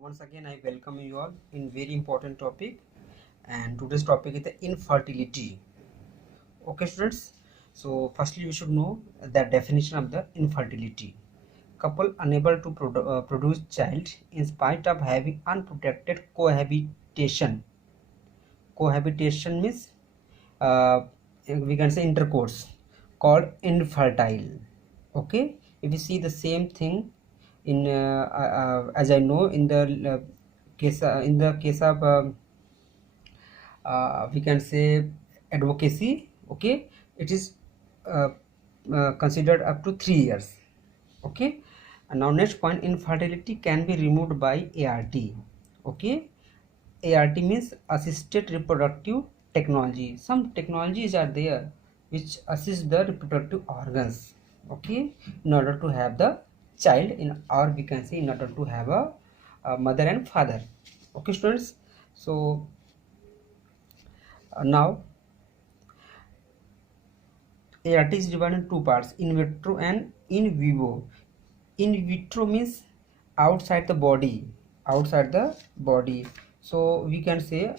Once again, I welcome you all in very important topic, and today's topic is the infertility. Okay, students. So, firstly, you should know the definition of the infertility. Couple unable to produce child in spite of having unprotected cohabitation. Cohabitation means we can say intercourse, called infertile. Okay, if you see the same thing in as I know in the case of we can say advocacy. Okay, it is uh, considered up to 3 years. Okay, and now next point, infertility can be removed by ART. Okay, ART means assisted reproductive technology. Some technologies are there which assist the reproductive organs, okay, in order to have the child in, or we can say in order to have a mother and father. Okay, students. So now ART is divided in two parts: in vitro and in vivo. In vitro means outside the body, outside the body. So we can say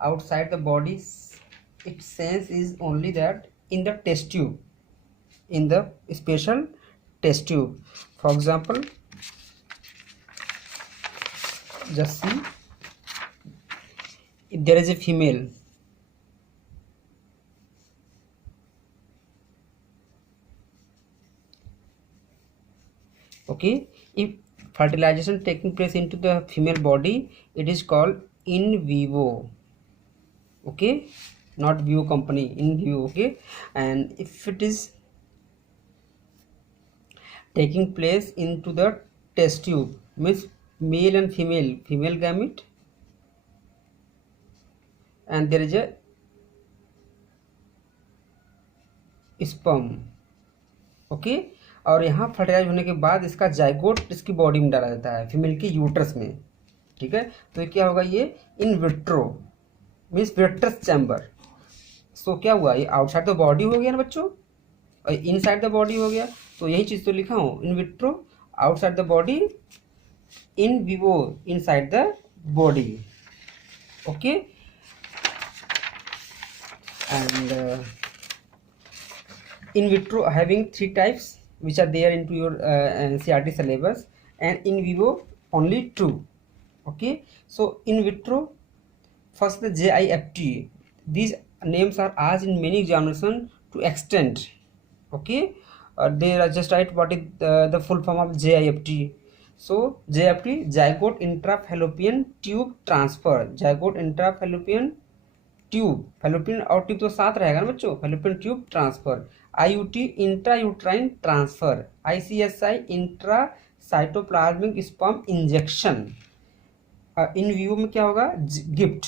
outside the body, its sense is only that in the test tube, in the special test tube. For example, just see, if there is a female, okay, if fertilization taking place into the female body, it is called in vivo. Okay, not vivo company, in vivo. Okay, and if it is taking place into the test tube, means male and female gamete, and there is a sperm. Okay, और यहाँ fertilise होने के बाद इसका zygote इसकी body में डाला जाता है, फीमेल की यूट्रस में. ठीक है, तो ये क्या होगा, ये in vitro means vitreous chamber. So क्या हुआ, ये आउटसाइड द बॉडी हो गया ना बच्चों, और इनसाइड द बॉडी हो गया. तो यही चीज़ तो लिखा हूँ, in vitro outside the body, in vivo inside the body. Okay, and in vitro having 3 types which are there into your NCERT syllabus, and in vivo only 2. Okay, so in vitro, first the JIFT. These names are asked in many examinations to extend. Okay, they are just write what is the full form of JIFT. So JIFT, zygote intrafallopian tube transfer. Zygote intrafallopian tube, fallopian और tube तो साथ रहेगा ना बच्चों, fallopian tube transfer. IUT intra uterine transfer. ICSI intra cytoplasmic sperm injection. In view में क्या होगा, GIFT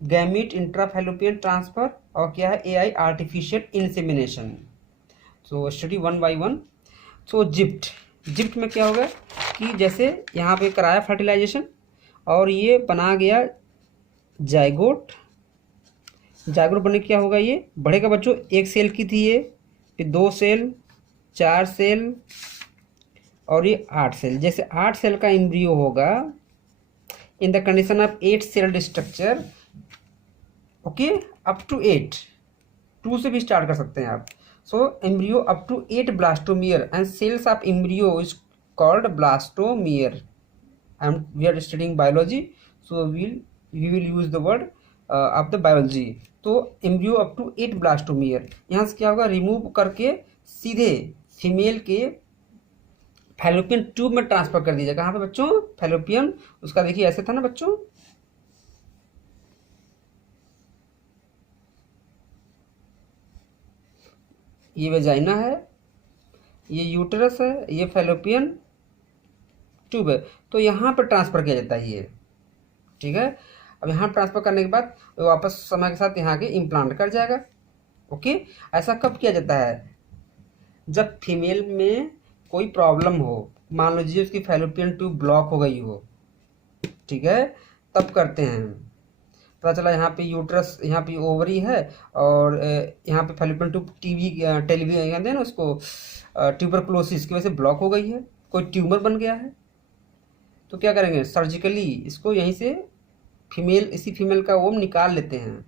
gamete intra fallopian transfer, और क्या है, AI artificial insemination. So study one by one. So ZIFT में क्या होगा कि जैसे यहाँ पे कराया फर्टिलाइजेशन और ये बना गया जाइगोट. जागरूक बनने क्या होगा, ये बढ़ेगा बच्चों, 1 सेल की थी ये, फिर 2 सेल, 4 सेल, और ये 8 सेल. जैसे 8 सेल का एम्ब्रियो होगा in the condition of 8 celled structure. Okay, up to 8, 2 से भी स्टार्ट कर सकते हैं आप. So embryo up to 8 blastomere, and cells of embryo is called blastomere. And we are studying biology, so we will use the word of the biology. तो embryo up to 8 blastomere, यहाँ से क्या होगा, remove करके सीधे female के fallopian tube में transfer कर दीजिए. कहाँ पे बच्चों, फैलोपियन, उसका देखिए ऐसे था ना बच्चों, ये वेजाइना है, ये यूटेरस है, ये फैलोपियन ट्यूब है. तो यहाँ पर ट्रांसफर किया जाता है ये. ठीक है, अब यहाँ ट्रांसफर करने के बाद वापस समय के साथ यहाँ के इम्प्लांट कर जाएगा. ओके, ऐसा कब किया जाता है, जब फीमेल में कोई प्रॉब्लम हो, मान लीजिए उसकी फैलोपियन ट्यूब ब्लॉक हो गई हो. ठीक है, तब करते हैं. पता चला यहाँ पे यूट्रस, यहाँ पे ओवरी है, और यहाँ पे फैलोपियन ट्यूब टेलीवी कहते हैं ना उसको, ट्यूबरक्लोसिस की वजह से ब्लॉक हो गई है, कोई ट्यूमर बन गया है. तो क्या करेंगे, सर्जिकली इसको यहीं से इसी फीमेल का ओम निकाल लेते हैं।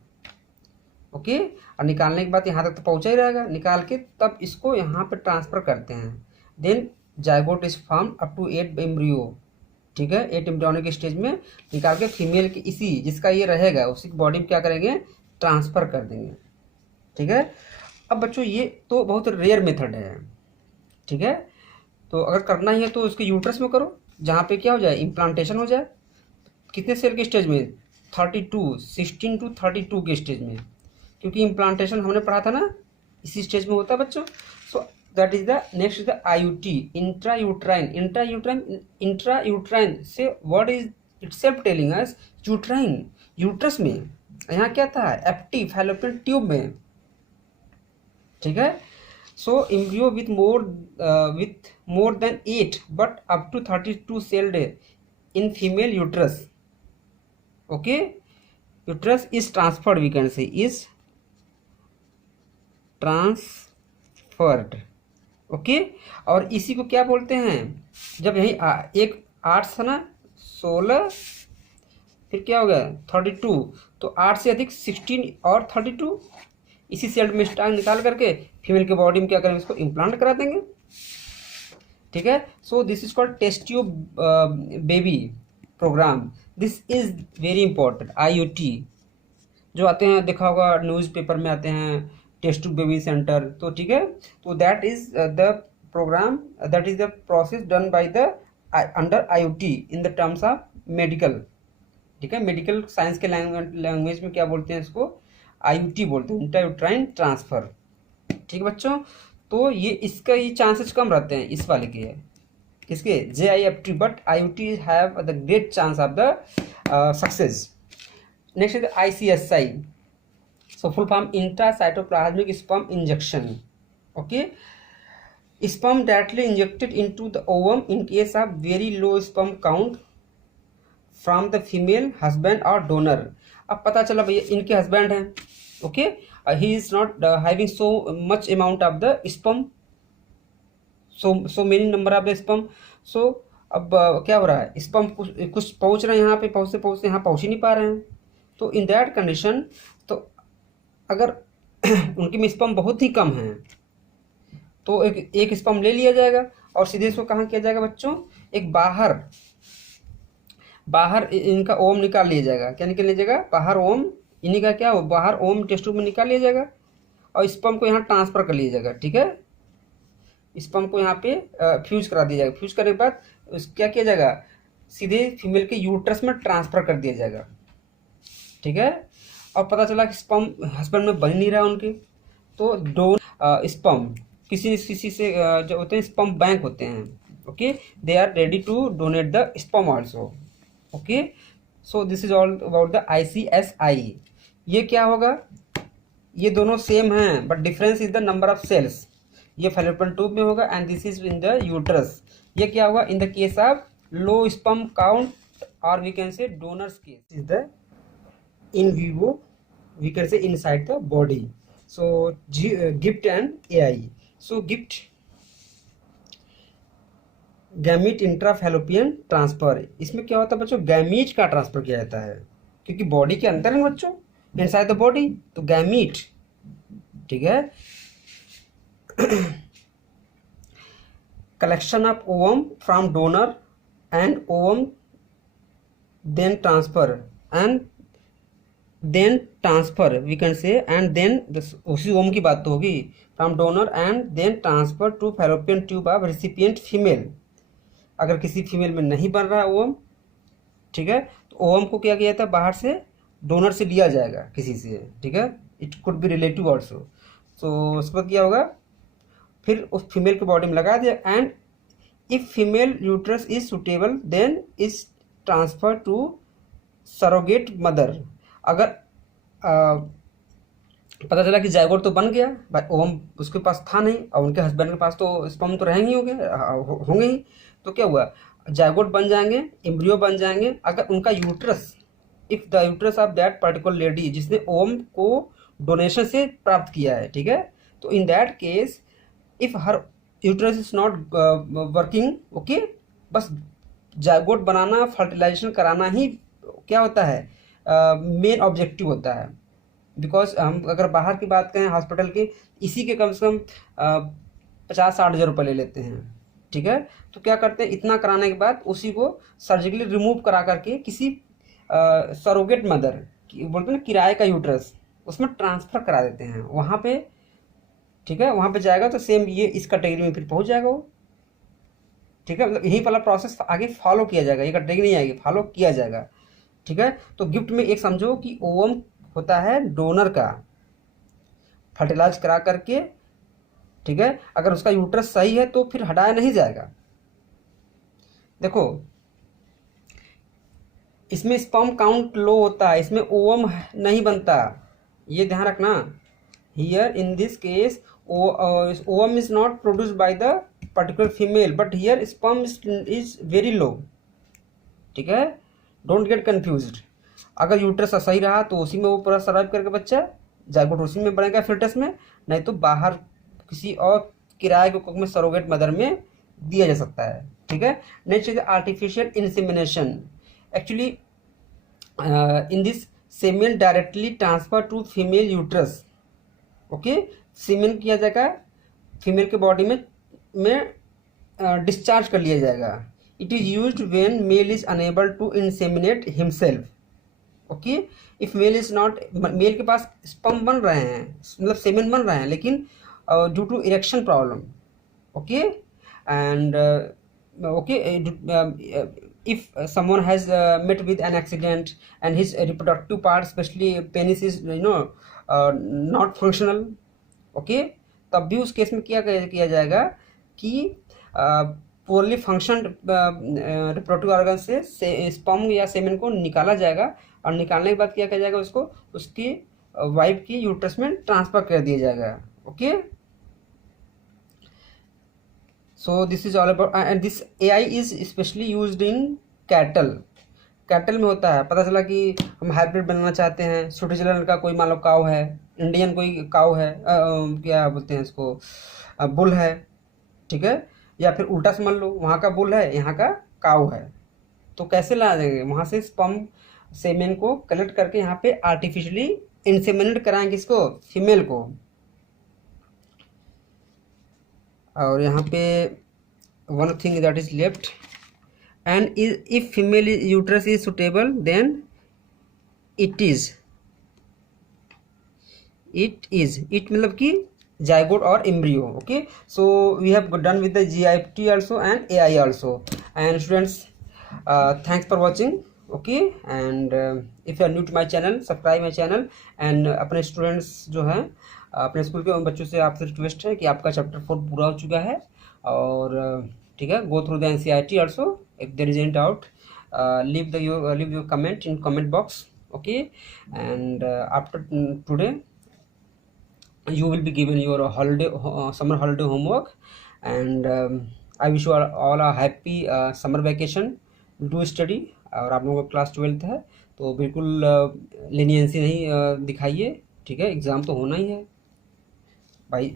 ओके, और निकालने के बाद यहाँ तक तो पहुँचा ही रहेगा, निकाल के तब इसको यहाँ पे ट्रांसफ़र करते हैं। Then zygote is form up to 8 embryo, ठीक है, 8 एम्ब्रियोनिक स्टेज में निकाल के फीमेल की इसी जिसका ये रहेगा उसी बॉडी में क्या करेंगे, ट्रांसफ़र कर देंगे। ठीक है, अब बच्चों ये तो बहुत रेयर मेथड है, ठीक है, तो अगर करना ही है तो उसके यूट्रस में करो, जहाँ पे क्या हो जाए, इम्प्लांटेशन हो जाए। कितने सेल के स्टेज में, 32, 16 टू 32 के स्टेज में, क्योंकि इम्प्लांटेशन हमने पढ़ा था ना इसी स्टेज में होता है बच्चों। So that is the next is the IUT, intrauterine से word is itself telling us uterine, uterus में, यहाँ क्या था, एप्टी फैलोपियन ट्यूब में, ठीक है। So embryo with more than 8 but up to 32 celled in female uterus, okay, uterus is transferred, we can say is transferred, okay. और इसी को क्या बोलते हैं, जब यही एक 8 था ना, 16 फिर क्या हो गया 32, तो 8 से अधिक 16 और 32 इसी सेल में स्टार्ट निकाल करके फीमेल के बॉडी में क्या करेंगे, इसको इम्प्लांट करा देंगे, ठीक है। So this is called test tube baby program, this is very important. IUT जो आते हैं, देखा होगा न्यूज़पेपर में आते हैं, टेस्ट ट्यूब बेबी सेंटर, तो ठीक है, तो that is the program, that is the process done by the under IUT in the terms of medical, ठीक है, मेडिकल साइंस के लैंग्वेज में क्या बोलते हैं इसको, आईयूटी बोलते हैं, इंट्रायूट्राइन ट्रांसफर, ठीक है बच्चों। तो ये इसका ये चांसेस कम रहते हैं इस वाले के, किसके, JIFT, but IUT have the great chance of the success. Next is ICSI, so full form intracytoplasmic sperm injection, okay, sperm directly injected into the ovum in case of very low sperm count from the female husband और donor. अब पता चला भैया इनके husband हैं, okay, he is not having so much amount of the sperm, so many number of the sperm, so अब क्या हो रहा है, स्पर्म कुछ पहुंच रहे हैं यहाँ पे, पहुँचते यहाँ पहुँच ही नहीं पा रहे हैं, तो इन दैट कंडीशन, तो अगर उनकी में स्पर्म बहुत ही कम है तो एक स्पर्म ले लिया जाएगा और सीधे इसको कहाँ किया जाएगा बच्चों, एक बाहर इनका ओम निकाल लिया जाएगा, क्या निकाल लिया जाएगा, बाहर ओम, इन्हीं का क्या हो, बाहर ओम टेस्ट ट्यूब में निकाल लिया जाएगा और स्पर्म को यहाँ ट्रांसफर कर लिया जाएगा, ठीक है, स्पर्म को यहाँ पे फ्यूज करा दिया जाएगा, फ्यूज करने के बाद क्या किया जाएगा, सीधे फीमेल के यूट्रस में ट्रांसफर कर दिया जाएगा, ठीक है। और पता चला कि स्पर्म हस्बैंड में बन नहीं रहा उनके, तो स्पर्म किसी से जो होते हैं स्पर्म बैंक होते हैं, okay, they are ready to donate the sperm also, okay. So this is all about the ICSI। ये क्या होगा, ये दोनों सेम हैं but difference is the number of cells, ये फैलोपियन ट्यूब में होगा and this is in the uterus. ये क्या होगा, in the case of low sperm count और we can say donors case is the in vivo, we can say inside the body. So GIFT and AI. So GIFT, gamete intrafallopian transfer, इसमें क्या होता है बच्चों, gamete का transfer किया जाता है, क्योंकि बॉडी के अंदर है बच्चों, इनसाइड द बॉडी, तो गैमीट, ठीक है। Collection of ovum from donor and ovum then transfer we can say, and then उसी ओम की बात तो होगी, from donor and then transfer to fallopian tube of recipient female. अगर किसी फीमेल में नहीं बन रहा है ओम, ठीक है, तो ओम को क्या किया जाता है, बाहर से डोनर से लिया जाएगा किसी से, ठीक है, it could be relative also. तो उसके बाद क्या होगा, फिर उस फीमेल के बॉडी में लगा दिया, and if female uterus is suitable then is transfer to surrogate mother. अगर पता चला कि जायगोट तो बन गया भाई, ओम उसके पास था नहीं और उनके हस्बैंड के पास तो स्पर्म तो रहेंगे होंगे ही, तो क्या हुआ, जायगोट बन जाएंगे, एम्ब्रियो बन जाएंगे। अगर उनका uterus, if the uterus of that particular lady जिसने ओम को डोनेशन से प्राप्त किया है, ठीक है, तो in that case if her uterus is not working, okay, बस जायगोट बनाना, फर्टिलाइजेशन कराना ही क्या होता है, मेन ऑब्जेक्टिव होता है। बिकॉज हम अगर बाहर की बात करें हॉस्पिटल की, इसी के कम से कम 50-60 हज़ार रुपये ले लेते हैं, ठीक है। तो क्या करते हैं, इतना कराने के बाद उसी को सर्जिकली रिमूव करा करके किसी सरोगेट मदर, बोलते हैं ना किराए का यूट्रस, उसमें ट्रांसफ़र करा देते हैं वहाँ पे, ठीक है। वहाँ पे जाएगा तो सेम ये इस कैटेगरी में फिर पहुँच जाएगा वो, ठीक है। मतलब यही वाला प्रोसेस आगे फॉलो किया जाएगा, ये कैटेगरी नहीं आएगी, फॉलो किया जाएगा, ठीक है। तो गिफ्ट में एक समझो कि ओवम होता है डोनर का, फर्टिलाइज करा करके, ठीक है। अगर उसका यूट्रस सही है तो फिर हटाया नहीं जाएगा। देखो इसमें स्पर्म काउंट लो होता है, इसमें ओवम नहीं बनता, ये ध्यान रखना। Here in this case ovum is not produced by the particular female, but here sperm is very low, ठीक है। Don't get confused. अगर यूट्रस सही रहा तो उसी में वो पूरा सर्वाइव करके बच्चा जायगोट उसी में बनेगा फिल्टस में, नहीं तो बाहर किसी और किराए के कुक में सरोगेट मदर में दिया जा सकता है, ठीक है। Next is artificial insemination. Actually in this semen directly transfer to female uterus, okay. Semen किया जाएगा फीमेल के बॉडी में डिस्चार्ज कर लिया जाएगा। It is used when male is unable to inseminate himself, okay. If male is not, male के पास sperm बन रहे हैं, मतलब सेमेन बन रहे हैं, लेकिन due to erection problem, okay. And okay, if someone has met with an accident and his reproductive part especially penis is not functional, okay, तब भी उस केस में किया जाएगा कि पोरली फंक्शन रिप्रोडक्टिव ऑर्गन से स्पर्म या सेमेन को निकाला जाएगा, और निकालने के बाद क्या किया जाएगा, उसको उसकी वाइफ की यूट्रस में ट्रांसफर कर दिया जाएगा, okay. So this is all about and this AI is especially used in cattle। Cattle में होता है, पता चला कि हम हाइब्रिड बनाना चाहते हैं, स्विट्जरलैंड का कोई मान लो काऊ है, इंडियन कोई काऊ है, क्या बोलते हैं इसको, बुल है, ठीक है। या फिर उल्टा समझ लो, वहाँ का बुल है, यहाँ का काऊ है, तो कैसे ला देंगे, वहाँ से स्पर्म सेमेन को कलेक्ट करके यहाँ पे आर्टिफिशियली इंसेमिनेट कराएंगे इसको, फीमेल को। और यहाँ पे one thing that is left, and if female uterus is suitable then it मतलब कि जायगोट और embryo, okay. So we have done with the GIFT also and AI also. And students thanks for watching, okay. And if you are new to my channel, subscribe my channel. And अपने students जो हैं, अपने school के उन बच्चों से आपसे request है कि आपका चैप्टर 4 पूरा हो चुका है, और ठीक है, go through the NCERT also. If there is any doubt, leave your comment in comment box, okay। And after today you will be given your holiday summer holiday homework, and I wish you all a happy summer vacation। do study। और आप लोगों का class 12th है तो बिल्कुल leniency नहीं दिखाइए, ठीक है। एग्ज़ाम तो होना ही है भाई,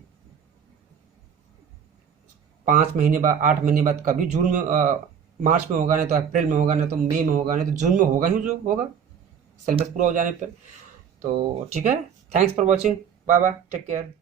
5 महीने बाद, 8 महीने बाद, कभी जून में मार्च में होगा, नहीं तो अप्रैल में होगा, नहीं तो मई में होगा, नहीं तो जून में होगा ही, जो होगा सिलेबस पूरा हो जाने पर। तो ठीक है, thanks for watching, bye bye, take care.